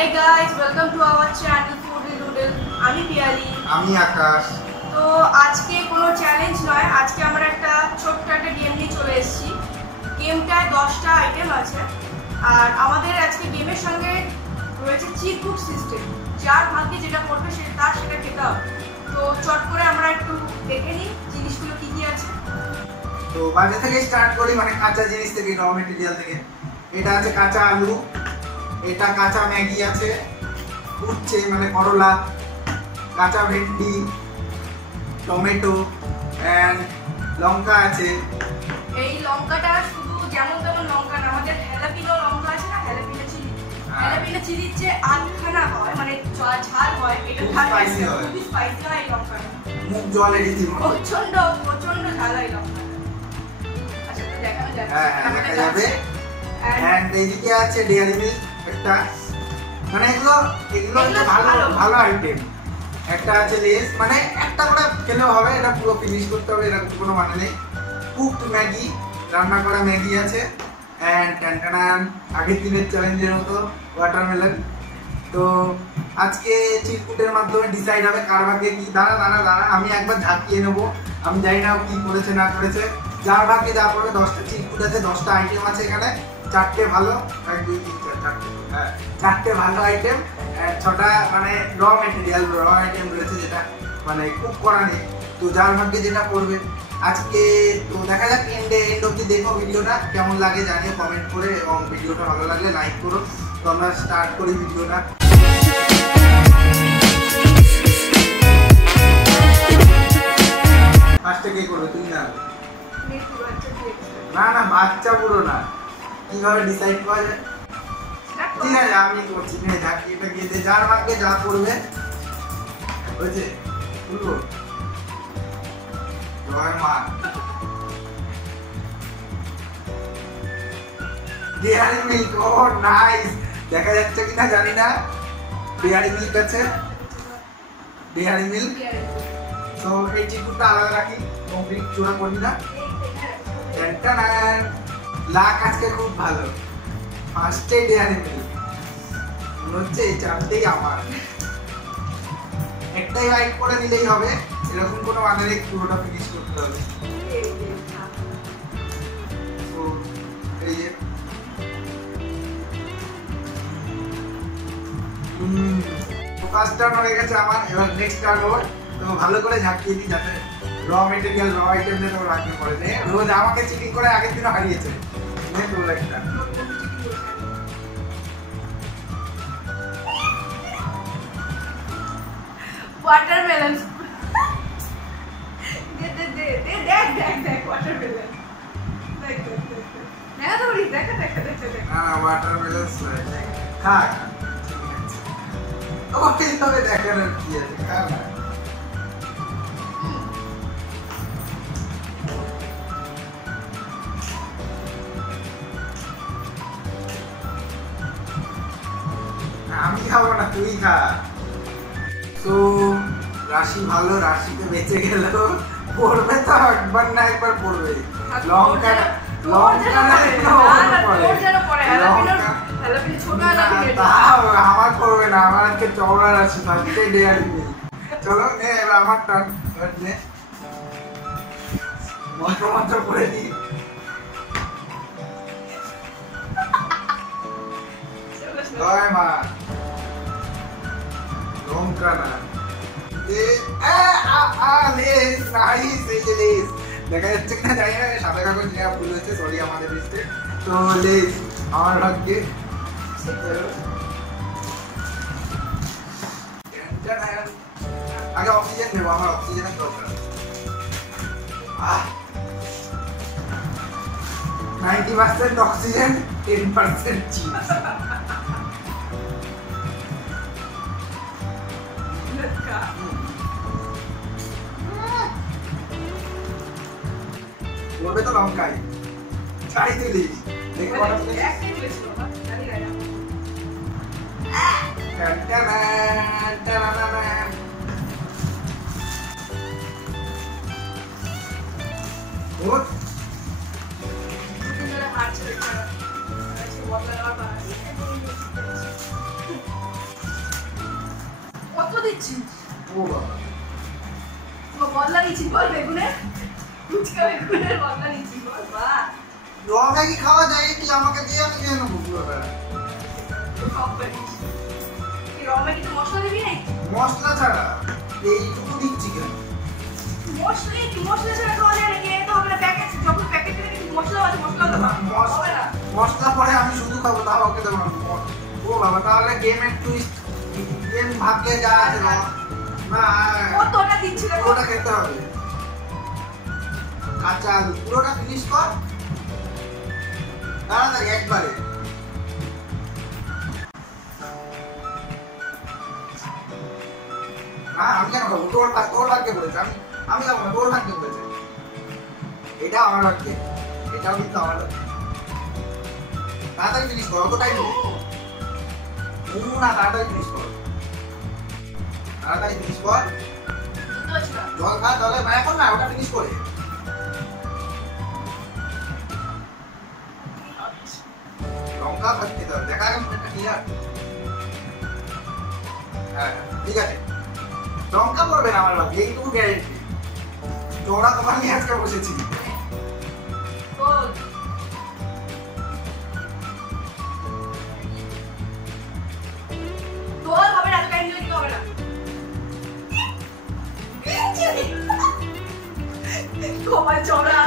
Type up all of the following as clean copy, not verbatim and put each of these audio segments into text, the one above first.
Hey guys, welcome to our channel Foodie Doodle. আমি পিয়ালি, আমি আকাশ। তো আজকে কোনো চ্যালেঞ্জ নয়, আজকে আমরা একটা ছোট্ট একটা গেম নিয়ে চলে এসেছি। গেমটায় 10টা আইটেম আছে আর আমাদের আজকে গেমের সঙ্গে রয়েছে চিট ফুড সিস্টেম। যার ভাগ্যে যেটা পড়বে সেটা খেতে হবে। তো চট করে আমরা একটু দেখে নিই জিনিসগুলো কি কি আছে। তো বাজে থেকে স্টার্ট করি, মানে কাঁচা জিনিস থেকে, র মেটেরিয়াল থেকে। এটা আছে কাঁচা আলু, এটা কাঁচা ম্যাগি আছে, উচ্ছে মানে করলা, কাঁচা ভেন্ডি, টমেটো এন্ড লঙ্কা আছে। এই লঙ্কাটা শুধু যেমন তেমন লঙ্কা না, আমাদের হ্যালাপিনো লঙ্কা আছে না, হ্যালাপিনো চিলি। হ্যালাপিনো চিলির যে আটখানা হয়, মানে ঝাল হয়, এটা স্পাইসি হয়, খুবই স্পাইসি হয় এই লঙ্কাটা। মুখ জলে দিতে প্রচন্ড ঝাল হয় লঙ্কাটা। আচ্ছা, তো দেখানো যাচ্ছে। হ্যাঁ দেখা যাবে। এন্ড এইদিকে আছে ডেয়ারি মিল্ক একটা, মানে এগুলো হচ্ছে ভালো ভালো আইটেম। একটা আছে লেস, মানে একটা করে খেলেও হবে, এটা পুরো ফিনিশ করতে হবে এরকম কোনো মানে নেই। কুকড ম্যাগি, রান্না করা ম্যাগি আছে। অ্যান্ড ট্যান্টানান আগের দিনের চ্যালেঞ্জের মতো ওয়াটারমেলন। তো আজকে চিটকুটের মাধ্যমে ডিসাইড হবে কার ভাগ্যে কি। দাঁড়া আমি একবার ঝাঁকিয়ে নেবো, আমি জানি না কি করেছে না করেছে। যার ভাগ্যে যা পড়বে, 10টা চিটকুট আছে, 10টা আইটেম আছে এখানে। 4টে ভালো, 1 2 3 4 4টে, হ্যাঁ 4টে ভালো আইটেম, 6টা মানে র মেটেরিয়াল, র আইটেম রয়েছে যেটা মানে কুক করা নেই। তো যার ভাগ্যে যেটা পড়বে আজকে। তো দেখা যাক, এন্ড অব্দি দেখো ভিডিওটা, কেমন লাগে জানিও কমেন্ট করে, এবং ভিডিওটা ভালো লাগলে লাইক করো। তো আমরা স্টার্ট করি ভিডিওটা। ফার্স্টে কে করবে, তুমি না? না বাচ্চা পুরো না, কিভাবে ডিসাইড করা যায়? ঠিক আছে আমি করছি, ঝাঁকিটা গিয়ে যার ভাগ্যে যা করবে হয়েছে খুলবো। জয় মা। ডেয়ারি মিল্ক, ও নাইস। দেখা যাচ্ছে কিনা জানি না, ডেয়ারি মিল্ক আছে, ডেয়ারি মিল্ক। তো এই চিকুটা আলাদা রাখি, কমপ্লিট চূড়া করি না। লাক আজকে খুব ভালো, ফার্স্টে ডেয়ারি মিল্ক। মনে হচ্ছে এই 4টেই আমার, একটাই রাইট করে নিলেই হবে, এরকম কোনো মানে নেই, পুরোটা ফিনিশ করতে হবে। তো এই যে ফার্স্ট টার্ন হয়ে গেছে আমার, এবার নেক্সট টার্ন ওর। তো ভালো করে ঝাঁকিয়ে দিই যাতে র মেটেরিয়াল, র আইটেম দিয়ে তোর ভাগ্যে পড়ে নে। রোজ আমাকে চিটিং করে আগের দিনও হারিয়েছে। নে তোর একটা ওয়াটারমেলন। দেখ ওয়াটারমেলন। দেখা তো বলি, দেখা। না ওয়াটারমেলন খা। ওকে তবে দেখানোর কি আছে, খা না। আমি খাবো না, তুই খা। তো রাশি ভালো, রাশিতে বেঁচে গেল। পড়বে তো একবার না একবার পড়বে। লঙ্কা আমার করবে না, আমার আজকে চওড়া রাশি, ফার্স্টে ডেয়ারি মিল্ক। চলো নে, এবার আমার টার্ন। নে মন্ত্র করে দিই। জয় মা। লঙ্কা না, দেখা যাচ্ছে কিনা জানি না, সাদা কাগজ নেওয়া ভুল হয়েছে, সরি আমাদের লিস্টে। তো লেস আমার ভাগ্যে। আগে অক্সিজেন নেবো, আমার অক্সিজেনের দরকার। 90% অক্সিজেন, 10% চিজ। বলবে তো লঙ্কাই ছাড়ি দিলিস, দেখে মনে হচ্ছে দিচ্ছি ও বাবা বদলা নিচ্ছি বল বেগুনের ফুচকা বেগুনের বদলা নিচ্ছি বল বাহ র ম্যাগি খাওয়া যায় কি আমাকে দিয়ে আমি খেয়ে নেবো পুরোটা কি র ম্যাগি তো মশলা দিবি না মশলা ছাড়া এইটুকু দিচ্ছি কেন মশলা ছাড়া খাওয়া যায় নাকি এটা হবে না প্যাকেট যখন প্যাকেটে কিছু মশলা আছে মশলা দেবো হবে না মশলা পরে আমি শুধু খাবো তাও ওকে দেবো না। ও বাবা তাহলে গেমের টুইস্ট গেম ভাগ্যে যা আছে না না কতটা দিচ্ছি না পুরোটা খেতে হবে কাঁচা আলু পুরোটা ফিনিশ কর তাড়াতাড়ি একবারে না আমি কেন খাবো তোর ভাগ্যে বলেছে আমি খাবো না তোর ভাগ্যে বলেছে এটা আমার ভাগ্যে এটাও কিন্তু আমার ভাগ্যে তাড়াতাড়ি ফিনিশ কর অত টাইম না তাড়াতাড়ি ফিনিশ কর তাড়াতাড়ি ফিনিশ কর জল খা তাহলে এখন না ওটা ফিনিশ করে লঙ্কা ভাজতে দাও দেখা গেল একটা ক্লিয়ার হ্যাঁ ঠিক আছে লঙ্কা পড়বে না আমার ভাবি এইটুকু গ্যারেন্টি তোরা তোমার নিয়ে আজকে বসেছি তোর হবে না টাইম দিলে কি হবে না তোমার চড়া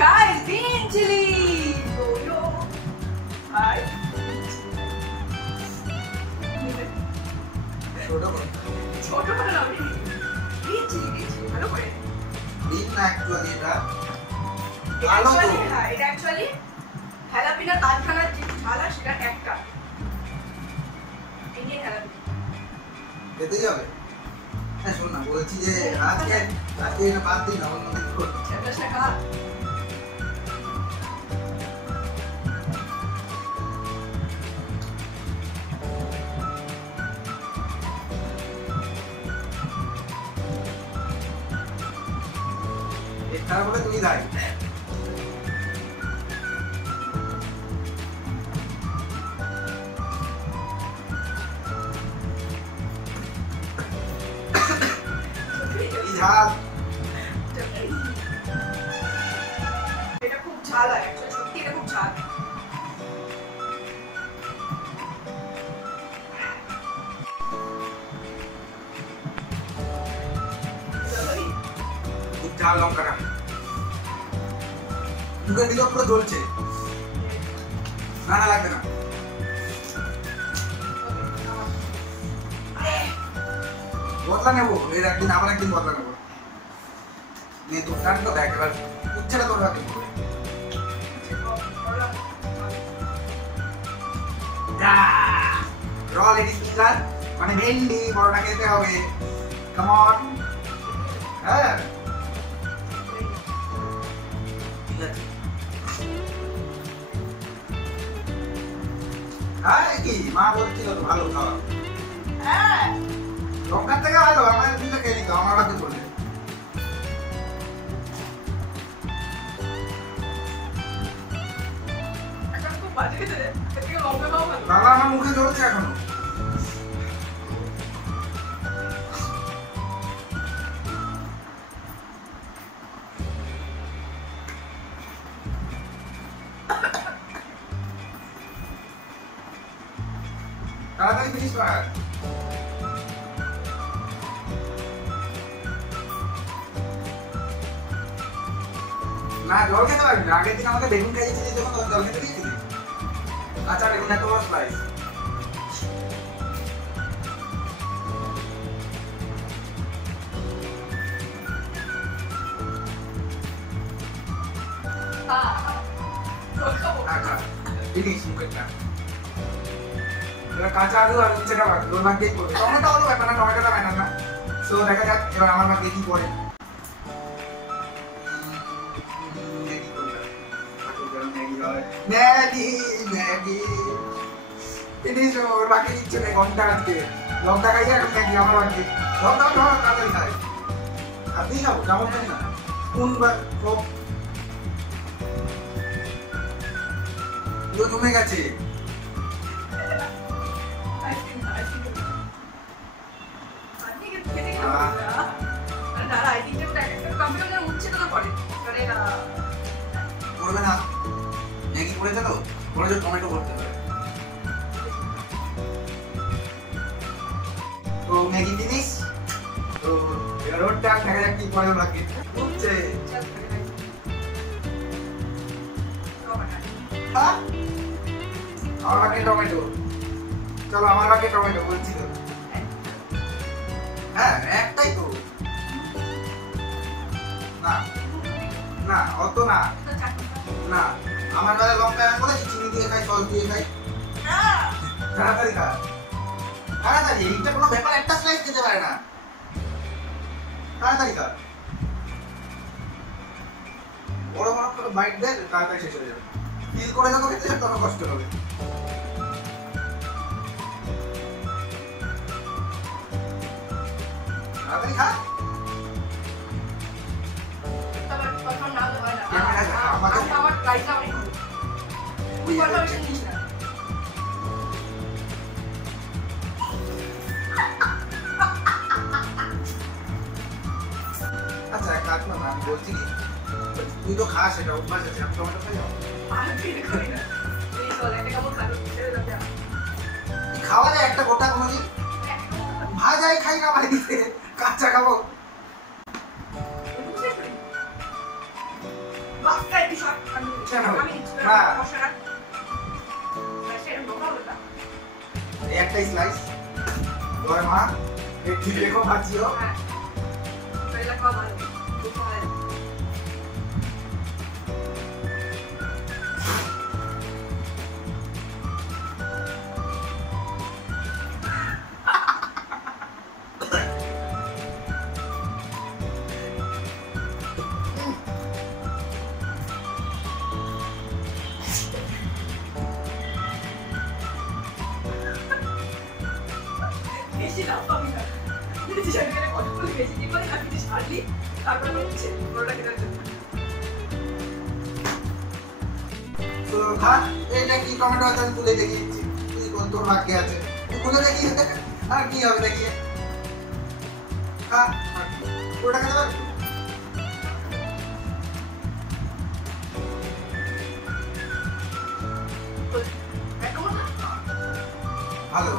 গাইস গ্রিন চিলি ইয়ো আর ছোট করে নাও গ্রিন চিলি ভালো করে গ্রিন না অ্যাকচুয়ালি এটা আলো তো হ্যাঁ এটা অ্যাকচুয়ালি হ্যালাপিনা কারখানার যে ঝালা সেটা একটা ইন্ডিয়ান হ্যালাপিনা খেতে যাবে হ্যাঁ শোন না বলছি যে আজকে এটা বাদ দিন না অন্য দিন করো ছেলেটা খা এটা বলে তুমি দাই ঝাল এটা খুব ঝাল হয় সত্যি এটা খুব ঝাল খুব ঝাল লঙ্কাটা দুটো দিকে পুরো জ্বলছে না না লাগবে না বদলা নেবো এর একদিন আবার একদিন বদলা নেবো নিয়ে দুর্দান্ত দেখ এবার ইচ্ছাটা তোর হাতে লেডিস ফিঙ্গার মানে ভেন্ডি বড়টা খেতে হবে কামন হ্যাঁ ঠিক আছে হ্যাঁ কি মা বলছিল তো ভালো খাওয়া হ্যাঁ লঙ্কার থেকে ভালো আমার দিলে খেয়ে নিত আমার হাতে বলে এখন খুব বাজে খেতে রে থেকে লঙ্কা খাও ভালো বাবা আমার মুখে ধরছে এখনো তাড়াতাড়ি ফিনিশ কর না জল খেতে পারবি না আগের দিন আমাকে বেগুন খাইয়েছিলি যখন তখন জল খেতে দিয়েছিলি আচ্ছা বেগুন এত বড় স্লাইস আচ্ছা ফিনিশ মুখেরটা এবার কাঁচা আলু আর উচ্ছেটা বাকি ওর ভাগ্যেই পড়বে টমেটো হলো ব্যাপার না টমেটোটা ম্যাটার না সো দেখা যাক এবার আমার ভাগ্যে কি পড়ে ম্যাগি ম্যাগি ফিনিশ ওর বাকি কিচ্ছু নেই ঘন্টা আজকে লঙ্কা খাইয়ে এখন ম্যাগি আমার ভাগ্যে লঙ্কা খাওয়া তাড়াতাড়ি খাই আপনি খাবো কেমন খাই না কোন পুরো জমে গেছে যাক দেখা যাক কি করে লাগে বুঝছে হ্যাঁ আমার ভাগে টমেটো চলো আমার ভাগে টমেটো বলছি তো হ্যাঁ একটাই তো না না অত না না আমার বেলা লঙ্কা আমি বলেছি চিনি দিয়ে খাই সস দিয়ে খাই তাড়াতাড়ি খা তাড়াতাড়ি এইটা কোনো ব্যাপার একটা স্লাইস খেতে পারে না তাড়াতাড়ি খা বড় বড় করে বাইট দেয় তাড়াতাড়ি শেষ হয়ে যাবে ফিল করে যখন খেতে যাবে তখন কষ্ট হবে তাড়াতাড়ি খা আচ্ছা কাট না আমি বলছি কি তুই তো খাস এটা অভ্যাস আছে আমি টমেটো খাই খাওয়া যায় একটা গোটা কোনোদিন ভাজাই খাই না বাড়িতে কাঁচা খাবো একটাই স্লাইস ধরে মা একটু দেখো ভাজিও এটা কি টমেটো আছে তুলে দেখিয়েছি তুই কোন তোর ভাগ্যে আছে তুই খুলে দেখিয়ে আর কি হবে দেখিয়ে খা পুরোটা খেতে পারবি ভালো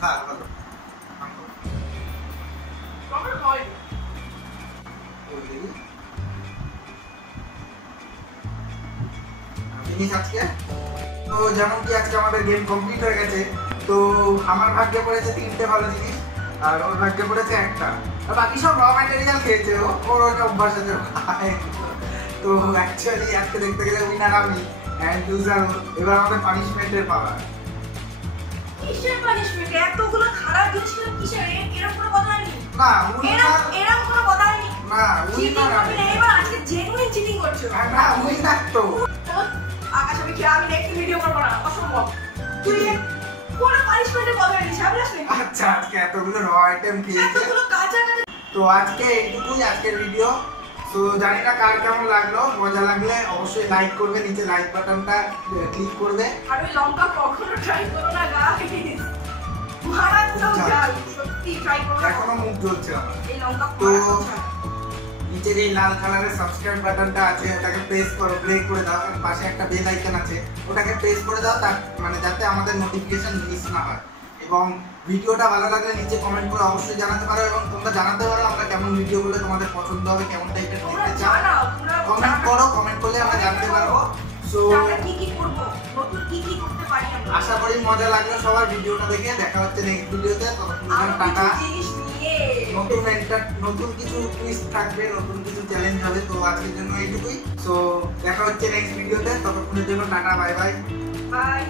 খা ভালো আজকে তো যেমন কি আজকে আমাদের গেম কমপ্লিট হয়ে গেছে তো আমার ভাগ্যে পড়েছে 3টে ভালো জিনিস আর ওর ভাগ্যে পড়েছে একটা আর বাকি সব র ম্যাটেরিয়াল খেয়েছে ওর ওটা অভ্যাস আছে তো অ্যাকচুয়ালি আজকে দেখতে গেলে উইনার আমি অ্যান্ড লুজার এবার আমাদের পানিশমেন্টের পাওয়া কিসের পানিশমেন্ট এতগুলো খারাপ জিনিস খেলে কিসের এরকম কোনো কথা নেই না উইনার এরকম কোনো কথা নেই না উইনার আমি এবার আজকে জেনুইন চিটিং করছো না উইনার তো আকাশ আমি কি আমি নেক্সট ভিডিও করব না অসম্ভব তুই কোনো পানিশমেন্টের কথা নেই সামলাস না আচ্ছা আজকে এতগুলো র আইটেম খেয়েছে এতগুলো কাঁচা তো আজকে এইটুকুই আজকের ভিডিও তো জানি না কার কেমন লাগলো মজা লাগলে অবশ্যই লাইক করবে নিচে লাইক বাটনটা ক্লিক করবে আর ওই লঙ্কা কখনো ট্রাই করো না গাইস মারাত্মক ঝাল সত্যি ট্রাই করো এখনো মুখ জ্বলছে আমার এই লঙ্কা তো নিচে যে লাল কালারের সাবস্ক্রাইব বাটনটা আছে ওটাকে প্রেস করো ব্রেক করে দাও আর পাশে একটা বেল আইকন আছে ওটাকে প্রেস করে দাও তার মানে যাতে আমাদের নোটিফিকেশন মিস না হয় এবং ভিডিওটা ভালো লাগলে নিচে কমেন্ট করে অবশ্যই জানাতে পারো এবং তোমরা জানাতে পারো আমরা কেমন ভিডিওগুলো তোমাদের পছন্দ হবে কেমন টাইপের দেখতে চাও কমেন্ট করো কমেন্ট করলে আমরা জানতে পারবো সো আমরা কি কি করব নতুন কি কি করতে পারি আমরা আশা করি মজা লাগলো সবার ভিডিওটা দেখে দেখা হচ্ছে নেক্সট ভিডিওতে ততক্ষণ টাটা জিনিস নিয়ে নতুন কিছু টুইস্ট থাকবে নতুন কিছু চ্যালেঞ্জ হবে তো আজকের জন্য এইটুকুই সো দেখা হচ্ছে নেক্সট ভিডিওতে ততক্ষণের জন্য টাটা বাই বাই বাই